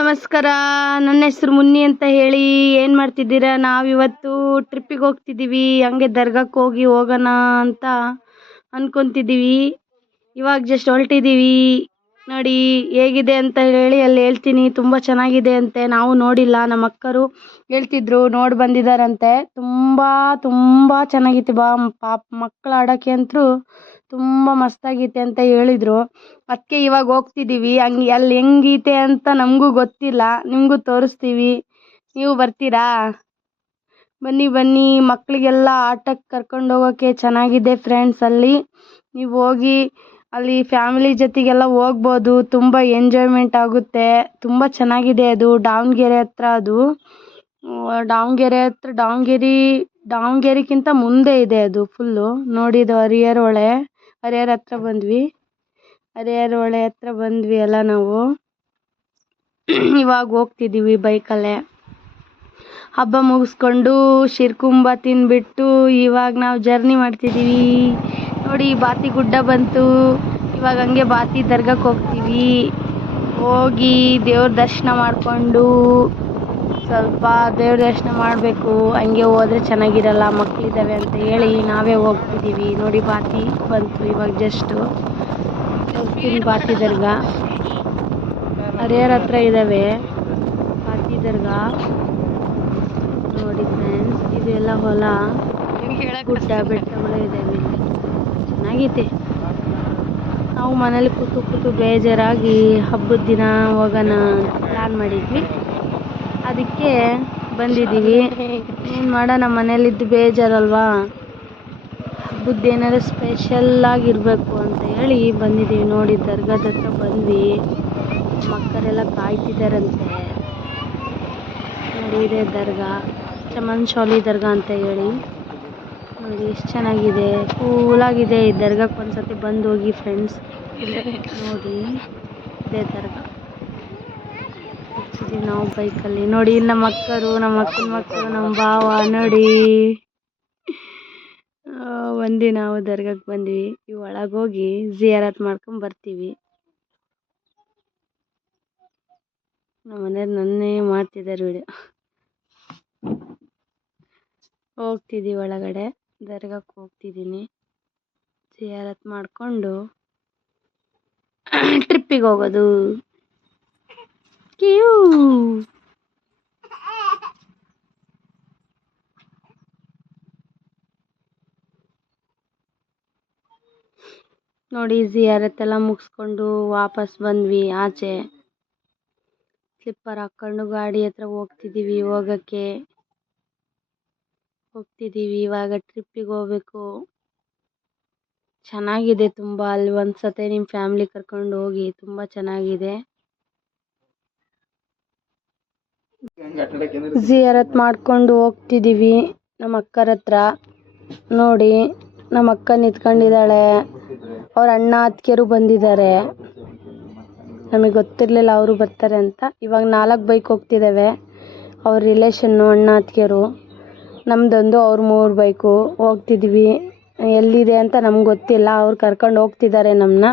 ನಮಸ್ಕಾರ. ನನ್ನ ಹೆಸರು ಮುನ್ನಿ ಅಂತ ಹೇಳಿ. ಏನು ಮಾಡ್ತಿದ್ದೀರಾ? ನಾವಿವತ್ತು ಟ್ರಿಪ್ಪಿಗೆ ಹೋಗ್ತಿದ್ದೀವಿ. ಹಂಗೆ ದರ್ಗಾಕ್ಕೆ ಹೋಗೋಣ ಅಂತ ಅನ್ಕೊಂತಿದ್ದೀವಿ. ಇವಾಗ ಜಸ್ಟ್ ಹೊರಟಿದ್ದೀವಿ. ನೋಡಿ ಹೇಗಿದೆ ಅಂತ ಹೇಳಿ ಅಲ್ಲಿ ಹೇಳ್ತೀನಿ. ತುಂಬ ಚೆನ್ನಾಗಿದೆ ಅಂತೆ. ನಾವು ನೋಡಿಲ್ಲ, ನಮ್ಮ ಅಕ್ಕರು ಹೇಳ್ತಿದ್ರು ನೋಡಿ ಬಂದಿದ್ದಾರಂತೆ. ತುಂಬ ಚೆನ್ನಾಗಿತ್ತು. ಮಕ್ಕಳು ಆಡೋಕ್ಕೆ ಅಂತೂ ತುಂಬ ಮಸ್ತಾಗೈತೆ ಅಂತ ಹೇಳಿದರು. ಅದಕ್ಕೆ ಇವಾಗ ಹೋಗ್ತಿದ್ದೀವಿ. ಅಲ್ಲಿ ಹೆಂಗೈತೆ ಅಂತ ನಮಗೂ ಗೊತ್ತಿಲ್ಲ, ನಿಮಗೂ ತೋರಿಸ್ತೀವಿ. ನೀವು ಬರ್ತೀರಾ? ಬನ್ನಿ. ಮಕ್ಕಳಿಗೆಲ್ಲ ಆಟಕ್ಕೆ ಕರ್ಕೊಂಡು ಹೋಗೋಕ್ಕೆ ಚೆನ್ನಾಗಿದೆ ಫ್ರೆಂಡ್ಸ್. ಅಲ್ಲಿ ನೀವು ಹೋಗಿ ಅಲ್ಲಿ ಫ್ಯಾಮಿಲಿ ಜೊತೆಗೆಲ್ಲ ಹೋಗ್ಬೋದು. ತುಂಬ ಎಂಜಾಯ್ಮೆಂಟ್ ಆಗುತ್ತೆ. ತುಂಬ ಚೆನ್ನಾಗಿದೆ. ಅದು ದಾವಣಗೆರೆ ಹತ್ರ. ಅದು ದಾವಣಗೆರೆಗಿಂತ ಮುಂದೆ ಇದೆ ಅದು ಫುಲ್ಲು. ನೋಡಿದ್ದು ಹರಿಹರ ಹತ್ರ ಬಂದ್ವಿ. ಹರಿಹರ ಹೊಳೆ ಹತ್ರ ಬಂದ್ವಿ ಎಲ್ಲ ನಾವು. ಇವಾಗ ಹೋಗ್ತಿದ್ದೀವಿ ಬೈಕಲ್ಲೇ. ಹಬ್ಬ ಮುಗಿಸ್ಕೊಂಡು ಶಿರ್ಕುಂಬ ತಿಂದ್ಬಿಟ್ಟು ಇವಾಗ ನಾವು ಜರ್ನಿ ಮಾಡ್ತಿದ್ದೀವಿ. ನೋಡಿ ಬಾತಿ ಗುಡ್ಡ ಬಂತು. ಇವಾಗ ಹಂಗೆ ಬಾತಿ ದರ್ಗಕ್ಕೆ ಹೋಗ್ತೀವಿ. ಹೋಗಿ ದೇವ್ರ ದರ್ಶನ ಮಾಡಿಕೊಂಡು ಸ್ವಲ್ಪ ದೇವ್ರ ದರ್ಶನ ಮಾಡಬೇಕು. ಹಂಗೆ ಹೋದರೆ ಚೆನ್ನಾಗಿರಲ್ಲ, ಮಕ್ಕಳಿದ್ದಾವೆ ಅಂತ ಹೇಳಿ ನಾವೇ ಹೋಗ್ತಿದ್ದೀವಿ. ನೋಡಿ ಬಾತಿ ಬಂತು ಇವಾಗ ಜಸ್ಟು. ಹೋಗ್ತೀನಿ ಬಾತಿ ದರ್ಗಾ. ಹರಿಹರ ಹತ್ರ ಇದ್ದಾವೆ ಬಾತಿ ದರ್ಗಾ. ನೋಡಿ ಫ್ರೆಂಡ್ಸ್, ಇದೆಲ್ಲ ಹೊಲ, ಗುಡ್ಡ ಬೆಟ್ಟಗಳು ಇದ್ದಾವೆ. ಚೆನ್ನಾಗೈತೆ. ನಾವು ಮನೇಲಿ ಕೂತು ಬೇಜಾರಾಗಿ ಹಬ್ಬದ ದಿನ ಹೋಗೋಣ ಪ್ಲ್ಯಾನ್ ಮಾಡಿದ್ವಿ. ಅದಕ್ಕೆ ಬಂದಿದ್ದೀವಿ. ಏನು ಮಾಡೋಣ, ಮನೇಲಿದ್ದು ಬೇಜಾರಲ್ವಾ, ಹಬ್ಬದ ಏನಾದ್ರು ಸ್ಪೆಷಲ್ಲಾಗಿರಬೇಕು ಅಂತ ಹೇಳಿ ಬಂದಿದ್ದೀವಿ. ನೋಡಿ ದರ್ಗಾದ ಹತ್ರ ಬಂದ್ವಿ. ಮಕ್ಕಳೆಲ್ಲ ಕಾಯ್ತಿದ್ದಾರಂತೆ. ನೋಡಿ ಇದೆ ದರ್ಗಾ, ಚಮನ್ ಶಾಲಿ ದರ್ಗಾ ಅಂತ ಹೇಳಿ. ನೋಡಿ ಎಷ್ಟು ಚೆನ್ನಾಗಿದೆ, ಕೂಲಾಗಿದೆ. ಈ ದರ್ಗಾಕ್ಕೆ ಒಂದ್ಸತಿ ಬಂದು ಹೋಗಿ ಫ್ರೆಂಡ್ಸ್. ನೋಡಿ ಇದೇ ದರ್ಗಾ. ಹೋಗ್ತಿದ್ದೀವಿ ನಾವು ಬೈಕಲ್ಲಿ. ನೋಡಿ ನಮ್ಮ ಅಕ್ಕರು, ನಮ್ಮ ಅಕ್ಕನ ಮಕ್ಕಳು, ನಮ್ಮ ಭಾವ. ನೋಡಿ ನಾವು ದರ್ಗಾಕ್ಕೆ ಬಂದ್ವಿ. ಒಳಗೋಗಿ ಜಿಯಾರತ್ ಮಾಡ್ಕೊಂಡು ಬರ್ತೀವಿ. ನಮ್ಮ ಮನೆಯವ್ರು ನನ್ನೇ ಮಾಡ್ತಿದ್ದಾರೆ ವಿಡಿಯೋ. ಹೋಗ್ತಿದ್ದೀವಿ ಒಳಗಡೆ, ದರ್ಗಾಕ್ಕೆ ಹೋಗ್ತಿದ್ದೀನಿ. ಜಿಯಾರತ್ ಮಾಡಿಕೊಂಡು ಟ್ರಿಪ್ಪಿಗೆ ಹೋಗೋದು. ನೋಡಿ ಜಿಯಾರತ್ ಎಲ್ಲ ಮುಗಿಸ್ಕೊಂಡು ವಾಪಸ್ ಬಂದ್ವಿ ಆಚೆ. ಸ್ಲಿಪ್ಪರ್ ಹಾಕ್ಕೊಂಡು ಗಾಡಿ ಹತ್ರ ಹೋಗ್ತಿದ್ದೀವಿ. ಇವಾಗ ಟ್ರಿಪ್ಪಿಗೆ ಹೋಗ್ಬೇಕು. ಚೆನ್ನಾಗಿದೆ ತುಂಬ. ಅಲ್ಲಿ ಒಂದ್ಸತಿ ನಿಮ್ಮ ಫ್ಯಾಮಿಲಿ ಕರ್ಕೊಂಡು ಹೋಗಿ, ತುಂಬ ಚೆನ್ನಾಗಿದೆ. ಜಿಯಾರತ್ ಮಾಡ್ಕೊಂಡು ಹೋಗ್ತಿದ್ದೀವಿ ನಮ್ಮ ಅಕ್ಕರ ಹತ್ರ. ನೋಡಿ ನಮ್ಮ ಅಕ್ಕ ನಿಂತ್ಕೊಂಡಿದ್ದಾಳೆ. ಅವ್ರ ಅಣ್ಣ ಅತ್ತಿಗೆರು ಬಂದಿದ್ದಾರೆ. ನಮಗೆ ಗೊತ್ತಿರಲಿಲ್ಲ ಅವರು ಬರ್ತಾರೆ ಅಂತ. ಇವಾಗ 4 ಬೈಕ್ ಹೋಗ್ತಿದ್ದಾವೆ. ಅವ್ರ ರಿಲೇಷನ್ನು, ಅಣ್ಣ ಅತ್ತಿಗೆರು. ನಮ್ಮದೊಂದು, ಅವ್ರ 3 ಬೈಕು ಹೋಗ್ತಿದ್ವಿ. ಎಲ್ಲಿದೆ ಅಂತ ನಮ್ಗೆ ಗೊತ್ತಿಲ್ಲ. ಅವ್ರು ಕರ್ಕೊಂಡು ಹೋಗ್ತಿದ್ದಾರೆ ನಮ್ಮನ್ನ.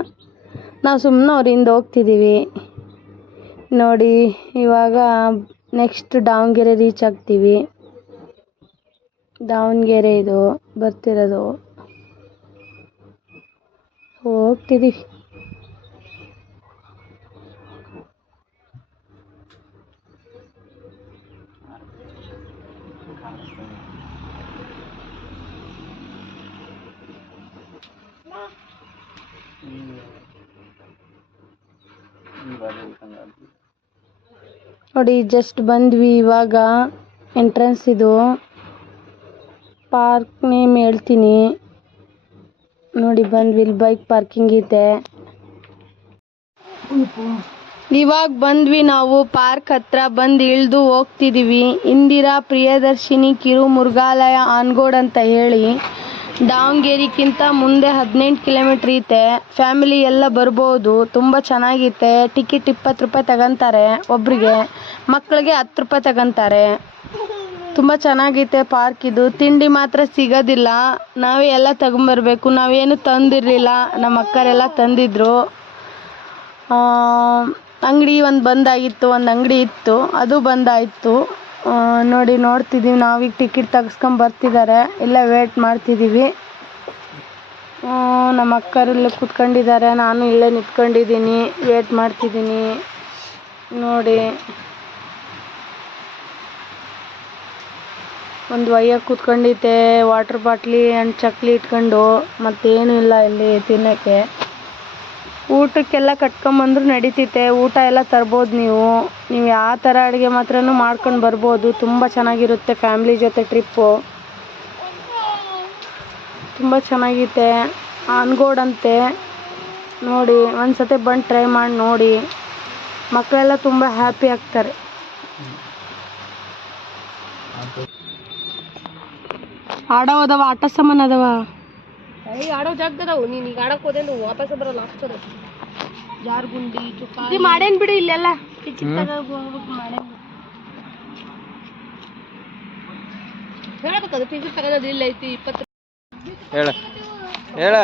ನಾವು ಸುಮ್ಮನೆ ಅವ್ರ ಹಿಂದೆ ಹೋಗ್ತಿದ್ದೀವಿ. ನೋಡಿ ಇವಾಗ ನೆಕ್ಸ್ಟ್ ದಾವಣಗೆರೆ ರೀಚ್ ಆಗ್ತೀವಿ. ದಾವಣಗೆರೆ ಇದು ಬರ್ತಿರೋದು. ಹೋಗ್ತಿದ್ದೀವಿ. ನೋಡಿ ಜಸ್ಟ್ ಬಂದ್ವಿ. ಇವಾಗ ಎಂಟ್ರೆನ್ಸ್ ಇದು. ಪಾರ್ಕ್ ನೇಮ್ ಹೇಳ್ತೀನಿ. ನೋಡಿ ಬಂದ್ವಿ. ಇಲ್ಲಿ ಬೈಕ್ ಪಾರ್ಕಿಂಗ್ ಇದೆ. ಇವಾಗ ಬಂದ್ವಿ ನಾವು ಪಾರ್ಕ್ ಹತ್ರ. ಬಂದು ಇಳಿದು ಹೋಗ್ತಿದ್ದೀವಿ. ಇಂದಿರಾ ಪ್ರಿಯದರ್ಶಿನಿ ಕಿರು ಮೃಗಾಲಯ ಆನ್ಗೋಡ್ ಅಂತ ಹೇಳಿ ದಾವಣಗೆರೆಗಿಂತ ಮುಂದೆ 18 ಕಿಲೋಮೀಟ್ರ್ ಐತೆ. ಫ್ಯಾಮಿಲಿ ಎಲ್ಲ ಬರ್ಬೋದು. ತುಂಬ ಚೆನ್ನಾಗೈತೆ. ಟಿಕೆಟ್ 20 ರೂಪಾಯಿ ತಗೊಂತಾರೆ ಒಬ್ರಿಗೆ. ಮಕ್ಕಳಿಗೆ 10 ರೂಪಾಯಿ ತಗೊಂತಾರೆ. ತುಂಬ ಚೆನ್ನಾಗೈತೆ ಪಾರ್ಕ್ ಇದು. ತಿಂಡಿ ಮಾತ್ರ ಸಿಗೋದಿಲ್ಲ, ನಾವೇ ಎಲ್ಲ ತಗೊಂಬರ್ಬೇಕು. ನಾವೇನು ತಂದಿರಲಿಲ್ಲ, ನಮ್ಮ ಅಕ್ಕರೆಲ್ಲ ತಂದಿದ್ರು. ಅಂಗಡಿ ಒಂದು ಬಂದಾಗಿತ್ತು, ಒಂದು ಅಂಗಡಿ ಇತ್ತು, ಅದು ಬಂದಾಯಿತು. ನೋಡಿ ನೋಡ್ತಿದ್ದೀವಿ, ನಾವೀಗ ಟಿಕೆಟ್ ತೆಗೆಸ್ಕೊಂಡ್ ಬರ್ತಿದ್ದಾರೆ, ಇಲ್ಲೇ ವೇಟ್ ಮಾಡ್ತಿದ್ದೀವಿ. ನಮ್ಮ ಅಕ್ಕರೆಲ್ಲ ಕೂತ್ಕೊಂಡಿದ್ದಾರೆ, ನಾನು ಇಲ್ಲೇ ನಿಂತ್ಕೊಂಡಿದ್ದೀನಿ, ವೇಟ್ ಮಾಡ್ತಿದ್ದೀನಿ. ನೋಡಿ ಒಂದು ಒಯ್ಯ ಕೂತ್ಕೊಂಡೈತೆ, ವಾಟರ್ ಬಾಟ್ಲಿ ಆ್ಯಂಡ್ ಚಕ್ಲಿ ಇಟ್ಕೊಂಡು. ಮತ್ತೇನು ಇಲ್ಲ ಇಲ್ಲಿ ತಿನ್ನೋಕ್ಕೆ. ಊಟಕ್ಕೆಲ್ಲ ಕಟ್ಕೊಂಬಂದ್ರು ನಡೀತೈತೆ, ಊಟ ಎಲ್ಲ ತರ್ಬೋದು. ನೀವು ಯಾವ ಥರ ಅಡುಗೆ ಮಾತ್ರನೂ ಮಾಡ್ಕೊಂಡು ಬರ್ಬೋದು. ತುಂಬ ಚೆನ್ನಾಗಿರುತ್ತೆ, ಫ್ಯಾಮ್ಲಿ ಜೊತೆ ಟ್ರಿಪ್ಪು ತುಂಬ ಚೆನ್ನಾಗೈತೆ. ಅನ್ಗೋಡಂತೆ, ನೋಡಿ ಒಂದ್ಸತಿ ಬಂದು ಟ್ರೈ ಮಾಡಿ ನೋಡಿ, ಮಕ್ಕಳೆಲ್ಲ ತುಂಬ ಹ್ಯಾಪಿ ಆಗ್ತಾರೆ. ಆಡೋ ಅದಾವ, ಆಟ ಸಾಮಾನು ಅದಾವ, ಆಡೋ ಜಾಗದವು. ನೀನು ಈಗ ಆಡಕ್ಕೆ ಹೋದೆ ಅಂದ್ರೆ ವಾಪಸ್ ಬರಲ್ಲ, ಆಗ್ತದೆ. ಜಾರ್ಗುಂಡಿ ಚುಕ್ಕಾಲಿ ಮಾಡೇನ್ ಬಿಡು, ಇಲ್ಲೆಲ್ಲ ಹೇಳ್ಬೇಕದು. ಟಿಕೆಟ್ ತಗೋದು ಇಲ್ಲ ಐತಿ 20 ಹೇಳ ಹೇಳ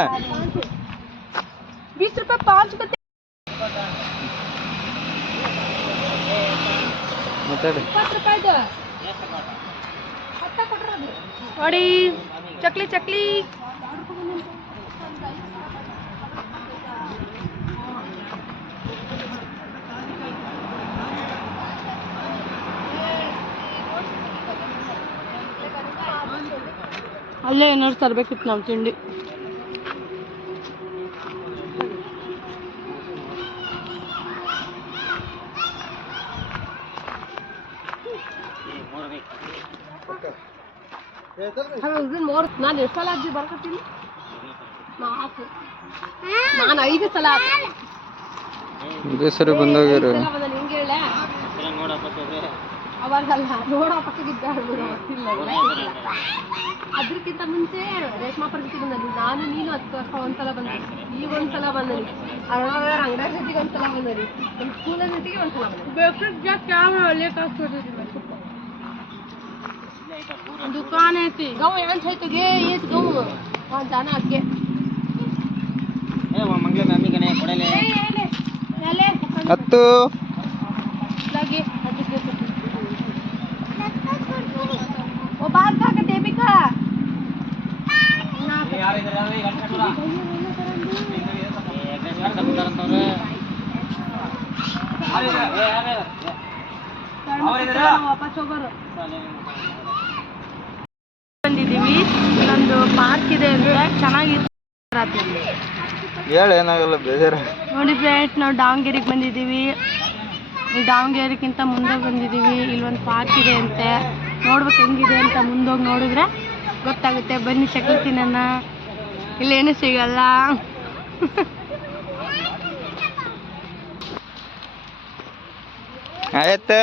20 ರೂಪಾಯಿ 5 ಕತೆ ಮಾತಾಡಿ. 20 ರೂಪಾಯಿದು ನೋಡಿ ಚಕ್ಲಿ ಚಕ್ಲಿ. ಅಲ್ಲೇ ಏನಾದ್ರು ತರಬೇಕಿತ್ತು ನಾವು ತಿಂಡಿ. ನಾನು ಎಷ್ಟು ಸಲ ಅಜ್ಜಿ ಬರ್ಕೊತೀನಿ? ನಾನು 5 ಸಲ ಇದೇ ಸರಿ ಬಂದೋಗ್ಯಾರ. ಹಿಂಗೆ ಹೇಳ ಅವಾಗಲ್ಲ ನೋಡೋ ಪಕ್ಕದಿದ್ದ ಅದ್ರಕ್ಕಿಂತ ಮುಂಚೆ ರೇಷ್ಮಾ ಪರಿಸ್ಥಿತಿ ಬಂದಲ್ಲಿ ನಾನು ನೀನು 10 ವರ್ಷ ಒಂದ್ಸಲ ಬಂದಿನಿ. ಈಗ ಒಂದ್ಸಲ ಬಂದನಿ, ಅಂಗಡಿ ಜೊತೆಗೆ ಒಂದ್ಸಲ ಬಂದನಿ, ನಮ್ಮ ಸ್ಕೂಲ ಜೊತೆಗೆ ಒಂದ್ಸಲ दुकान है थी गाँव यहाँ से तो ये गाँव वहाँ जाना आगे वो मंगले मम्मी कने कोड़े ले हत्तु लगे वो बात का के देवी का यार इधर आ गई घंटा थोड़ा ये घर का मुंडा रंतौरे और इधर वापस होगर ಬಂದಿದ್ದೀವಿ. ಇಲ್ಲೊಂದು ಪಾರ್ಕ್ ಇದೆ ಅಂದ್ರೆ ಚೆನ್ನಾಗಿದೆ. ಹೇಳು, ಏನಾಗಲ್ಲ, ಬೇಜಾರ. ನೋಡಿ ಫ್ರೆಂಡ್ಸ್, ನಾವು ದಾವಣಗೆರೆಗೆ ಬಂದಿದ್ದೀವಿ. ಈ ದಾವಣಗೆರೆಗಿಂತ ಮುಂದೆ ಬಂದಿದ್ದೀವಿ. ಇಲ್ಲೊಂದು ಪಾರ್ಕ್ ಇದೆ ಅಂತೆ, ನೋಡ್ಬೇಕು ಹೆಂಗಿದೆ ಅಂತ ಮುಂದೋಗಿ ನೋಡಿದ್ರೆ ಗೊತ್ತಾಗುತ್ತೆ. ಬನ್ನಿ ಚಕ್ಲಿ ತಿನ್ನೋಣ. ಇಲ್ಲೇನು ಸಿಗಲ್ಲ. ಆಯ್ತು.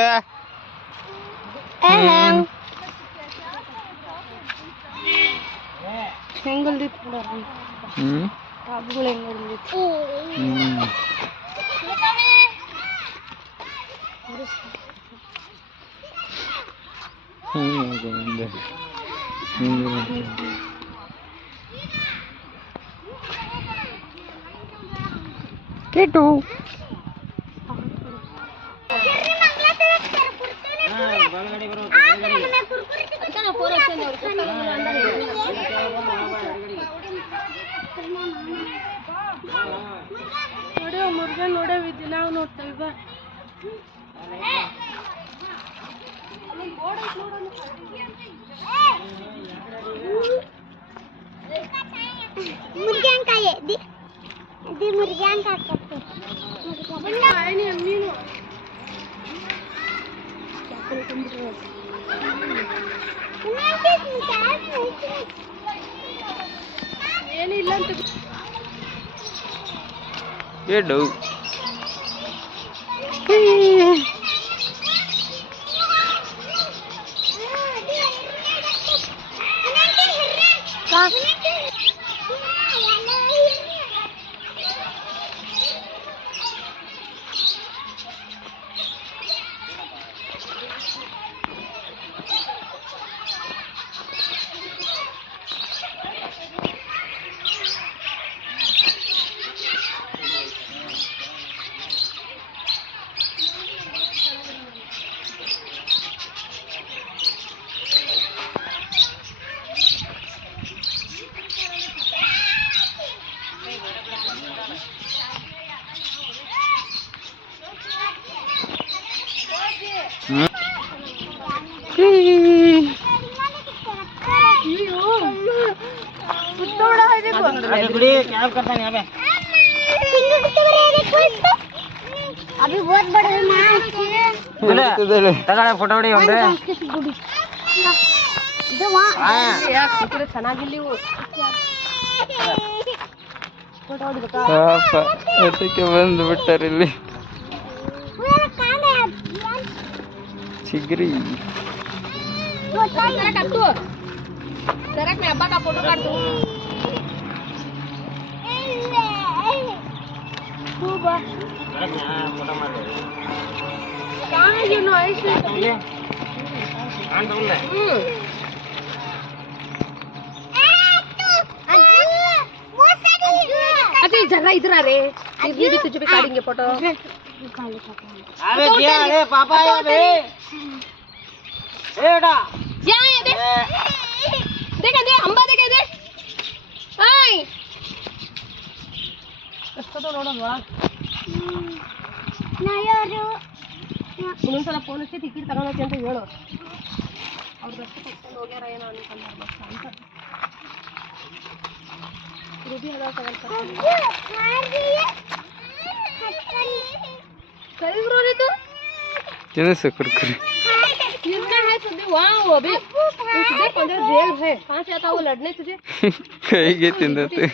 ಹೆಂಗಲ್ದಿತ್ತು ಟಾಪ್ಗಳು ಹೆಂಗಲ್ದಿತ್ತು. ಕೇಟು ನೋಡೋ ಮುರುಘ ನೋಡೇವಿದ್ದಿ, ನಾವು ನೋಡ್ತೇವೆ. ಬಾ ಮುರ್ಗ್ಯಾಂಕಾಯಿ ದಿ ಮುರ್ಗ್ಯಾಂಕಾಯಿ ನೀನು ಏನಿಲ್ಲ ಅಂತ ಏಡು अभी बहुत बड़े ಫೋಟೋ ಹೊಡಿ ಒಂದು ಚೆನ್ನಾಗಿಲ್ಲ ಇವು ಅದಕ್ಕೆ ಬಂದು ಬಿಟ್ಟಾರ ಇಲ್ಲಿ ಚಿಗ್ರಿ मैं अब्बा का फोटो काट दूं कहाँ है ये नॉइस अरे जरा इधर आ रे ये भी तुझे भी काटेंगे फोटो अरे क्या अरे पापा है बे एड़ा यहाँ है देख दे अंबा देख दे हाय ಎಷ್ಟು ನೋಡೋಣ ಇನ್ನೊಂದ್ಸಲ ಫೋನ್ ಹಚ್ಚಿ ಟಿಕೆಟ್ ತಗೊಂಡೋಗಿ ಅಂತ ಹೇಳು ಅವ್ರು ಬಸ್ ಕಟ್ಕೊಂಡು ಹೋಗ್ಯಾರ ಏನೋ ಅನ್ಕೊಂಡಾರ ಬಸ್ ಅಂತ ರೂಬಿ ಅದ कई रोने तो ತಿನ್ನಿಸು ಕುರ್ಕುರಿ कितना है तुझे वहाँ वो अभी तुझे अंदर जेल है कहाँ से आता वो लड़ने तुझे ಕೈಗೆ ತಿಂದತ್ತೆ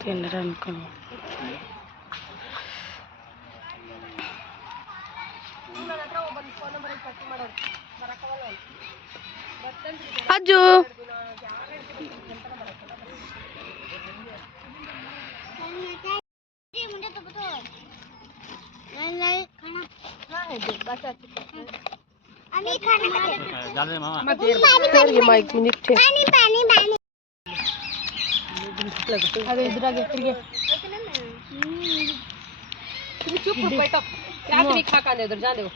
ತಿನ್ನರ ಅನ್ಕೊಂಡು ಅಜ್ಜು अभी खाना जाने मामा माइक मिनट थे पानी पानी पानी अरे इधर आगे फिर गए तुम चुप हो बैठो क्या तुम्हें खा खाने उधर जा दो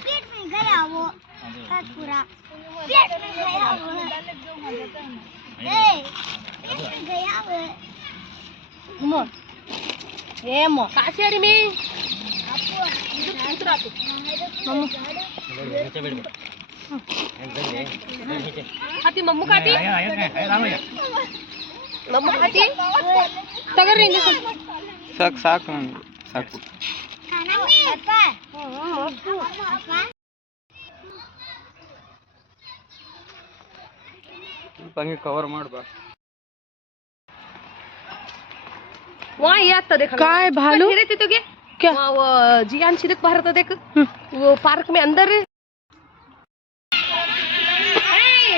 पेट में गया वो पूरा पेट में गया वो पेट में गया वो मो ए मो काशेरी में इधर आते नीचे बैठ हाथी मम्मू काटी रामಯ್ಯ मम्मू काटी तगर इंगे ಸಾಕು ಸಾಕು ನನಗೆ ಸಾಕು खाना पापा पापा ಸ್ವಲ್ಪ ಹಂಗೆ ಕವರ್ ಮಾಡ್ಬಾ वहाँ ये आता देख काय भालू? रहते तो क्या क्या? वहाँ वो जियान सिदक बाहर था देख वो पार्क में अंदर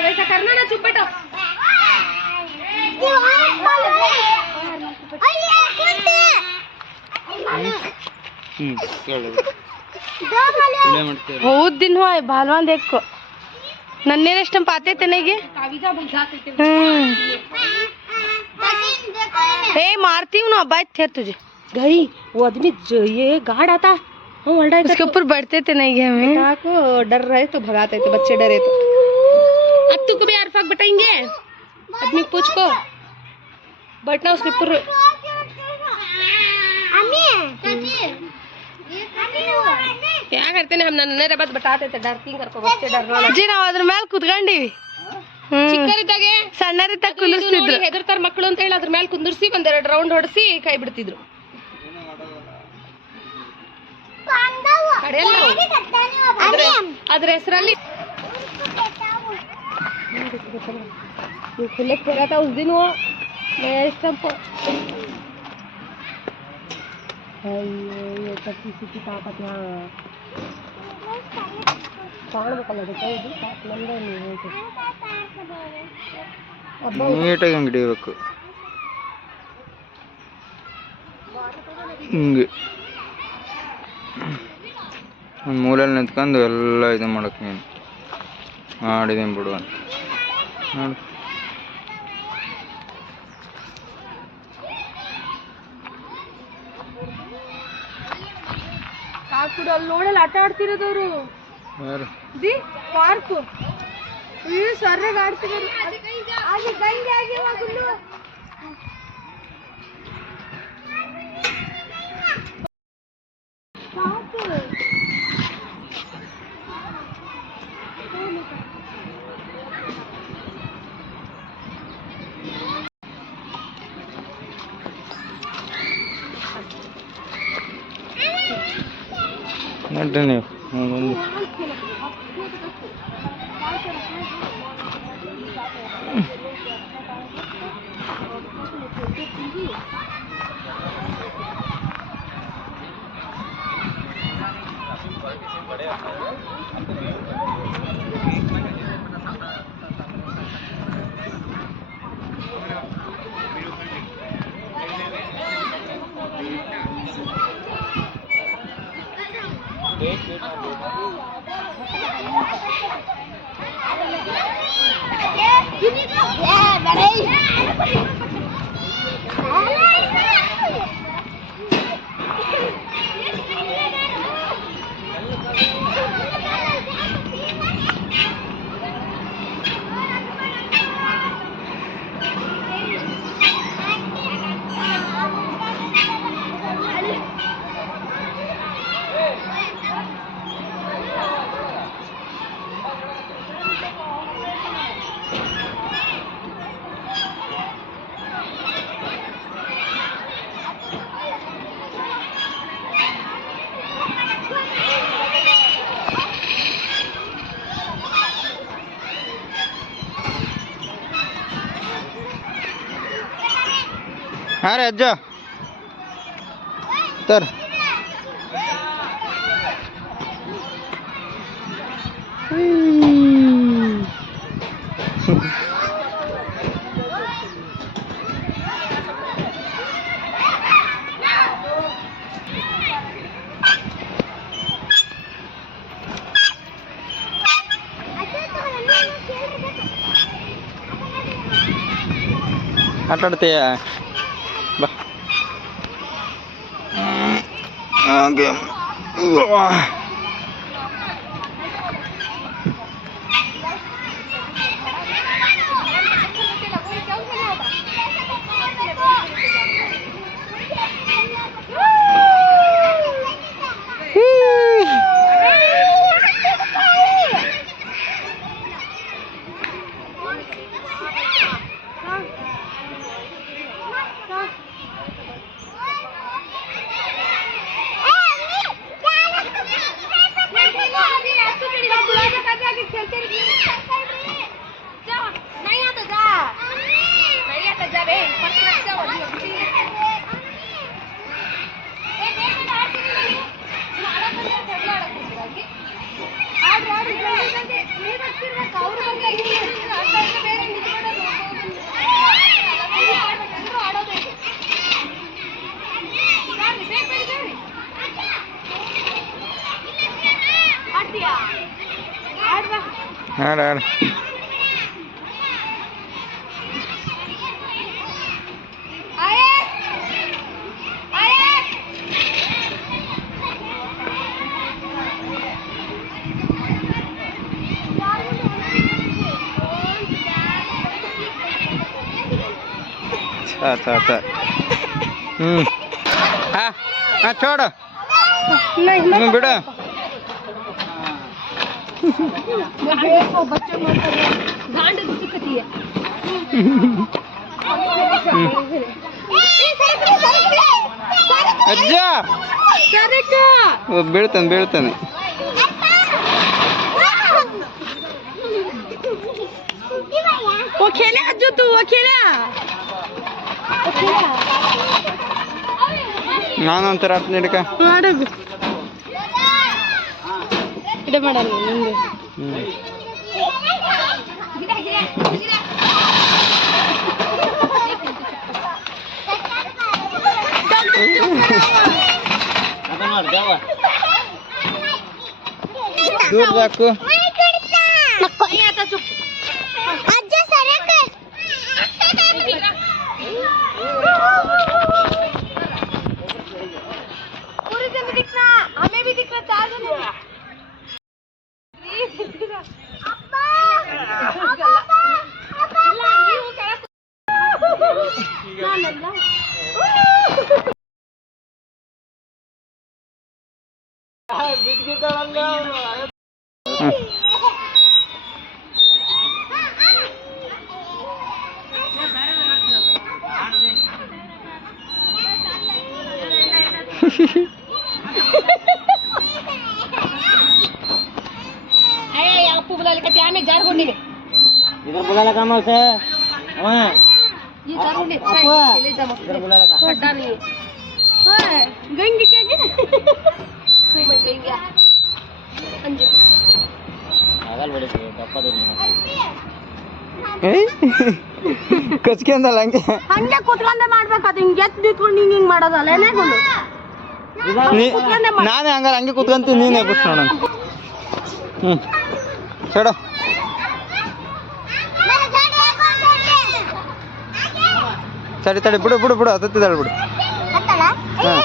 वैसा करना ना चुप बैठो ಕೇಳು ಇಲ್ಲೇ ಮಾಡ್ತೀವಿ बहुत दिन हुआ है भालवान देखो नन्हे रेशम पाते थे नहीं कागजा बुझाते थे ए मारती हूँ ना बात थे तुझे गई वो आदमी ये गार्ड आता हाँ वर्ल्ड उसके ऊपर बैठते थे नहीं गए हमें को डर रहे तो भगाते थे बच्चे डरे तो अब तू कभी आरफाक बताएंगे अपनी पूछ को बैठना उसके ऊपर क्या करते हैं हम नन्हे बस बताते थे डरती करको बच्चे डरना जी ನಾವು ಅದ್ರ ಮೇಲೆ ಕುತ್ಕೊಂಡಿವಿ ಚಿಕ್ಕರಿದ್ದಾಗೆ ಸಣ್ಣರಿದ್ದಾಗ ಕುಲಿಸ್ತಿದ್ರು ಹೆದರ್ತಾರ ಮಕ್ಕಳು ಅಂತ ಹೇಳಿ ಅದ್ರ ಮೇಲೆ ಕುಂದಿರ್ಸಿ ಒಂದೆರಡು ರೌಂಡ್ ಹೊಡಿಸಿ ಕೈ ಬಿಡ್ತಿದ್ರು ಕಡೆಯಲ್ಲ ಅದ್ರ ಹೆಸರಲ್ಲಿ खुले खेला था उस दिन वो मैं सब ये सब किसी ताकत यहाँ कौन बकला देता है ಇದು ನಂದೇ ನೀವು ನೀಟಾಗಿ ಹಂಗೆ ಹಿಡಿಬೇಕು ಹಿಂಗೆ ಒಂದು ಮೂಲೆಯಲ್ಲಿ ನಿಂತ್ಕೊಂಡು ಎಲ್ಲ ಇದು ಮಾಡಕ್ಕೆ ನೀನು ಮಾಡಿದ್ದೀನಿ ಬಿಡು ಅಂತ ನೋಡು ಕಾಕುಡು ಅಲ್ಲಿ ನೋಡಲ್ಲ ಆಟ ಆಡ್ತಿರೋದವ್ರು ಯಾರು ದಿ ಪಾರ್ಕ್ ಈ ಸರ್ರೆಗೆ ಆಡ್ತಿರೋದು ಆಗಿ ಗಂಗೆ ಆಗಿ ಮಗುಳು ನಡ್ರಿ ನೀವು ಒಂದು ಹಾಂ ರೀ ಅಜ್ಜ ಸರ್ ಆಟ ಆಡ್ತೀಯ ಬಾ ಹಾಗೆ ಆಡ ಆಡ अच्छा हाँ हाँ छोड़ बेटा अज्जा ಬೀಳ್ತಾನೆ ಬೀಳ್ತಾನೆ वो खेले अज्जू तू वो खेला ನಾನೊಂಥರ ಆಡ್ತೀನಿ ಹಿಡ್ಕ ಮಾಡೋದು ಇಡ ಮಾಡಲ್ಲ ನಿಂಗೆ दूर जाको अज्जा सरक पूरे दिन दिखना हमें भी दिखना चार जन अब्बा ಅಪ್ಪು ಬುಲಾಲಿ ಕತ್ತಿ ಆಮೇಲೆ ಜಾರ್ಕೊಂಡಿನಿ इधर बुला काम से हाँ ಈ ಜಾರ್ಕೊಂಡಿ ಅಪ್ಪು ಇದ್ರ ಬುಲಾಲಿ ಕಡ್ಡ ನೀವು ಗಂಗೆ ಕೇಗೆ ಗಂಗೆ ಅಂಜಿ ಆಗಲ್ ಬಿಡಿ ತಪ್ಪ ದೇನಿ ಕಚ್ಕೆ ಅಂದಲ್ಲ ಹಂಗೆ ಹಂಗೆ ಕೂತ್ಕೊಂಡೆ ಮಾಡ್ಬೇಕು ಅದು ಹಿಂಗೆ ಎದ್ದು ನಿಂತ್ಕೊಂಡು ಹಿಂಗೆ ಮಾಡೋದಲ್ಲ ಏನಾಗೋದು ನಾನೇ ಹಂಗಾರೆ ಹಂಗೆ ಕೂತ್ಕೊಂತೀನಿ ನೀನೇ ಬಿಟ್ಟು ನೋಡೋಣ ಹ್ಞೂ ಸಡ ಸರಿ ತಡಿ ಬಿಡು ಬಿಡು ಬಿಡು ಹತ್ತಿದ್ದಾಳೆ ಬಿಡು ಹಾಂ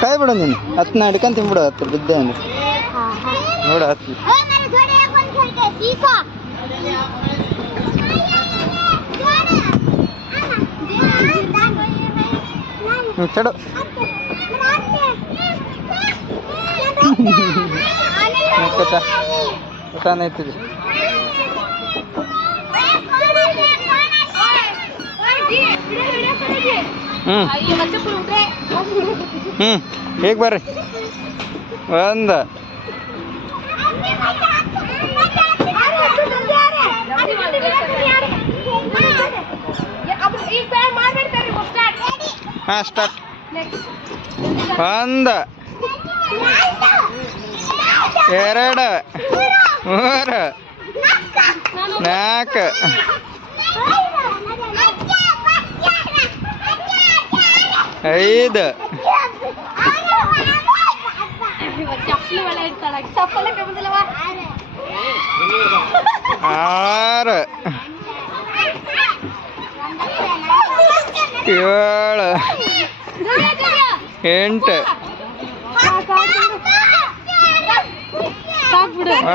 ಕೈ ಬಿಡು ನೀನು ಹತ್ತು ಹಿಡ್ಕೊಂಡು ತಿನ್ಬಿಡು ಹತ್ತು ಬಿದ್ದೆ ಅಂದ್ರೆ ನೋಡು ಹತ್ತು ಹ್ಞೂ ಚಡು ಐತಿದೆ ಹ್ಞೂ ಹ್ಞೂ ಹೇಗೆ ಬರ್ರಿ ಒಂದು ಹಾಂ ಸ್ಟಾರ್ಟ್ ಒಂದು ಎರಡು ಮೂರು ನಾಲ್ಕು ಐದು ಚಪ್ಪಲಿ ಒಳ್ಳೆ ಇರ್ತಾಳ ಚಪ್ಪಲಿ ಕಬ್ಬದಲ್ಲವ ಆರು ಏಳು ಎಂಟು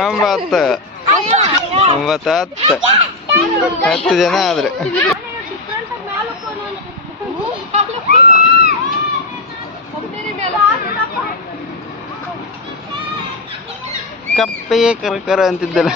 ಒಂಬತ್ತು ಒಂಬತ್ತು ಹತ್ತು ಹತ್ತು ಜನ ಆದ್ರೆ ಕಪ್ಪೆ ಕರಕರ ಅಂತಿದ್ದಲ್ಲ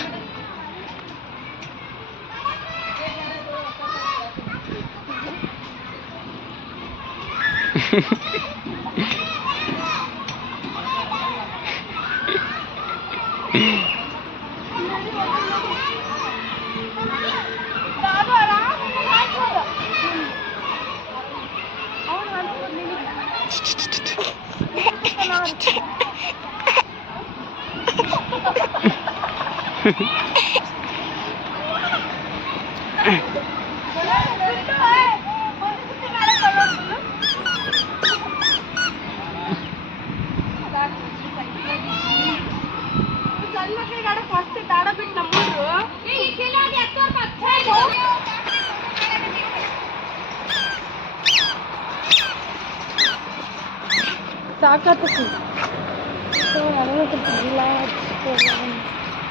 ಸಾಕಾತು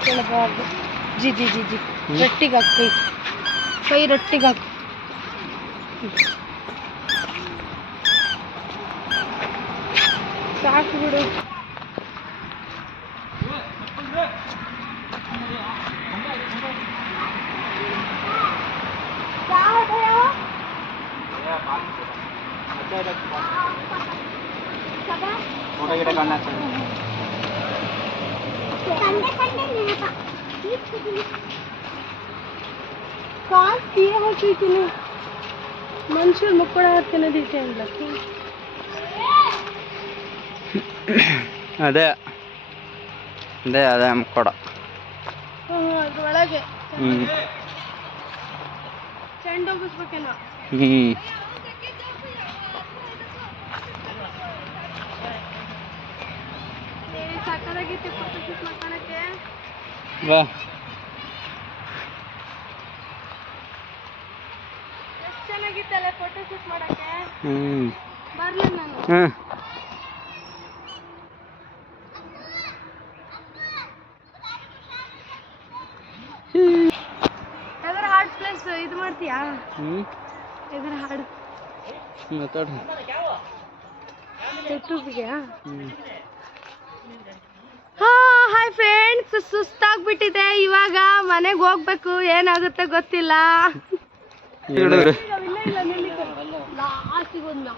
ಕೇಳಬಾರ್ದು ಜಿ ಜಿ ಜಿ ಜಿ ರೊಟ್ಟಿಗೆ ಹಾಕು ಕೈ ಕೈ ರೊಟ್ಟಿಗೆ ಹಾಕು ಸಾಕು ಬಿಡು फोटो गिटा करना ಕಾಲು ತೀರ ಹಾಕಿದ್ದೀನಿ ಮನುಷ್ಯರು ಮಕ್ಕಳ ತಿನ್ನೋದಿಕ್ಕೆ ಅನ್ಲಕ್ಕಿ ಅದೇ ಅದೇ ಅದೇ ಕೊಡ ಅದ್ರೊಳಗೆ ಹ್ಞೂ ಚೆಂಡು ಹೋಗಿಸ್ಬೇಕೇನೋ ಹ್ಞೂ ಸಕ್ಕದಾಗಿತ್ತು ಫೋಟೋ ಶೂಟ್ ಮಾಡ್ಕೊಳಕ್ಕೆ ಬಾ ಎಷ್ಟು ಚೆನ್ನಾಗಿತ್ತಲ್ಲ ಫೋಟೋ ಶೂಟ್ ಮಾಡಕ್ಕೆ ಹ್ಞೂ ಬರ್ಲಿ ನಾನು ಹಾಂ ಯಾವ್ದಾರ ಹಾರ್ಡ್ ಪ್ಲೇಸ್ ಇದು ಮಾಡ್ತೀಯಾ ಹ್ಞೂ ಯಾವ್ದಾರ ಹಾಡು ಮಾತಾಡು ಯೂಟ್ಯೂಬ್ಗೆ ಹ್ಞೂ ಹಾಯ್ ಫ್ರೆಂಡ್ಸ್ ಸುಸ್ತಾಗ್ಬಿಟ್ಟಿದೆ ಇವಾಗ ಮನೆಗೆ ಹೋಗ್ಬೇಕು ಏನಾಗುತ್ತೆ ಗೊತ್ತಿಲ್ಲ ಹೇಳಿದ್ರೆ ಲಾಸ್ಟಿಗೆ ಒಂದು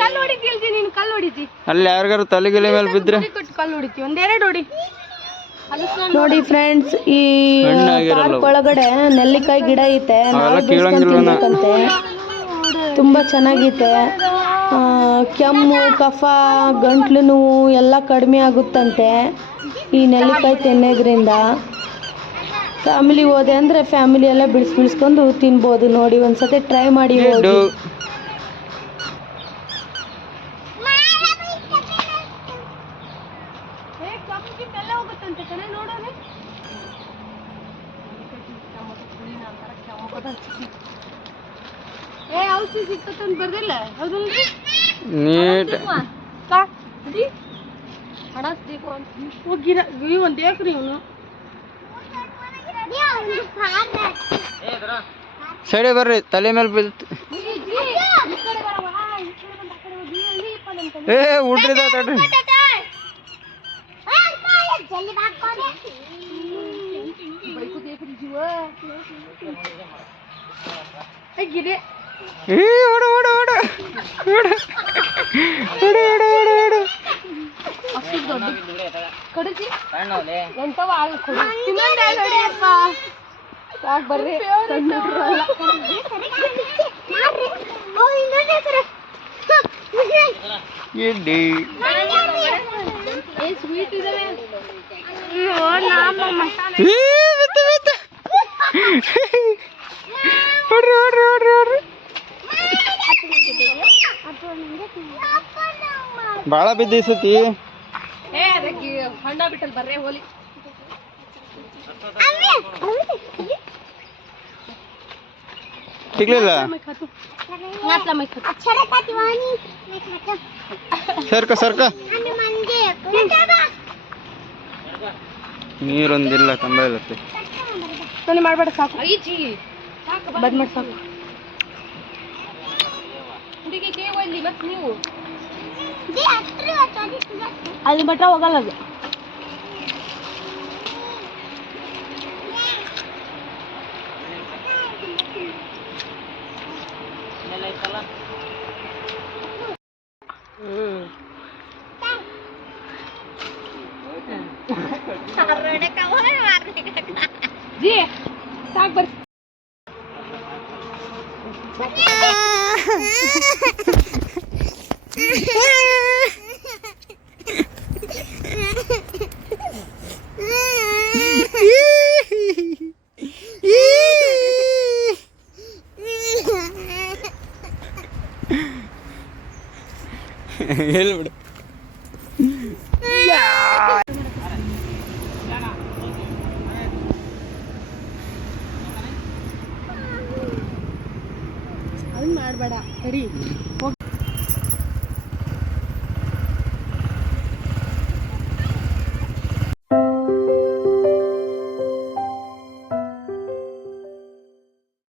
ಕಲ್ಲು ಹೊಡಿತಿ ನೀನು ಕಲ್ಲು ಹೊಡಿತಿ ಅಲ್ಲಿ ಯಾರಿಗಾರು ತಲೆಗಿಲೆ ಮೇಲೆ ಬಿದ್ರೆ ಕೊಟ್ಟು ಕಲ್ಲು ಹೊಡಿತಿ ಒಂದೆರಡು ಹೊಡಿ ನೋಡಿ ಫ್ರೆಂಡ್ಸ್, ಈ ಪಾರ್ಕ್ ಒಳಗಡೆ ನೆಲ್ಲಿಕಾಯಿ ಗಿಡ ಐತೆ. ನಾವು ತಿನ್ಬೇಕಂತೆ, ತುಂಬ ಚೆನ್ನಾಗೈತೆ. ಕೆಮ್ಮು, ಕಫ, ಗಂಟ್ಲು ನೋವು ಎಲ್ಲ ಕಡಿಮೆ ಆಗುತ್ತಂತೆ ಈ ನೆಲ್ಲಿಕಾಯಿ ತಿನ್ನೋದ್ರಿಂದ. ಫ್ಯಾಮಿಲಿ ಹೋದೆ ಅಂದರೆ ಫ್ಯಾಮಿಲಿ ಎಲ್ಲ ಬಿಡಿಸ್ಕೊಂಡು ತಿನ್ಬೋದು. ನೋಡಿ ಒಂದ್ಸತಿ ಟ್ರೈ ಮಾಡಿ ಹೋಗಿ. ಔಷಧಿ ಸಿಕ್ಕಂತ ಬರ್ದಿಲ್ಲ ಹೌದಲ್ರಿ? ನೀಟ್ ಹಡಸ್ಬೇಕು ಅಂತ ಹೋಗಿರ ಒಂದ್ ಏಕ್ರಿ ಇವನು ಸೈಡೆ ಬರ್ರಿ, ತಲೆ ಮೇಲೆ ಬೀಳ್ತು. ಏ ಉಡ್ರಿದ ತಡ್ರಿ. ಏ ಓಡ ಓಡ ಓಡ ಓಡ ಓಡ ಓಡ ಓಡ ಓಡ. ಕಡಿಸಿ ಎಂತವ ಸಾಕ್ ಬರ್ರಿ. ಎಡ್ಡಿ ಸ್ವೀಟ್ ಇದಾವೆ. ಓಡ್ರಿ ಓಡ್ರಿ ಓಡ್ರಿ ಓಡ್ರಿ. ಭಾಳ ಬಿದ್ದಿಸತಿ. ಅದಕ್ಕೆ ಹಣ್ಣ ಬಿಟ್ಟಲ್ ಬರ್ರೆ ಹೋಲಿ. ಸಿಗ್ಲಿಲ್ಲ. ಸರ್ಕ ಸರ್ಕ. ನೀರೊಂದಿಲ್ಲ, ಕಂಬ ಇಲ್ಲತ್ತೆ. ಮಾಡ್ಬೇಡ ಸಾಕು. ಬಂದ್ ಮಾಡಿ ಸಾಕು. ಹುಡುಗಿ ಕೇವಲ್ಲಿ ಮತ್ತೆ ನೀವು ಅಲ್ಲಿ ಮಟ್ಟ ಹೋಗಲ್ಲ ಅದು. ಜಿ ಸಾಕ್ ಬರ್ರಿ. ಹೇಳ್ಬಿಡು. ಅದನ್ನ ಮಾಡಬೇಡ ಸರಿ.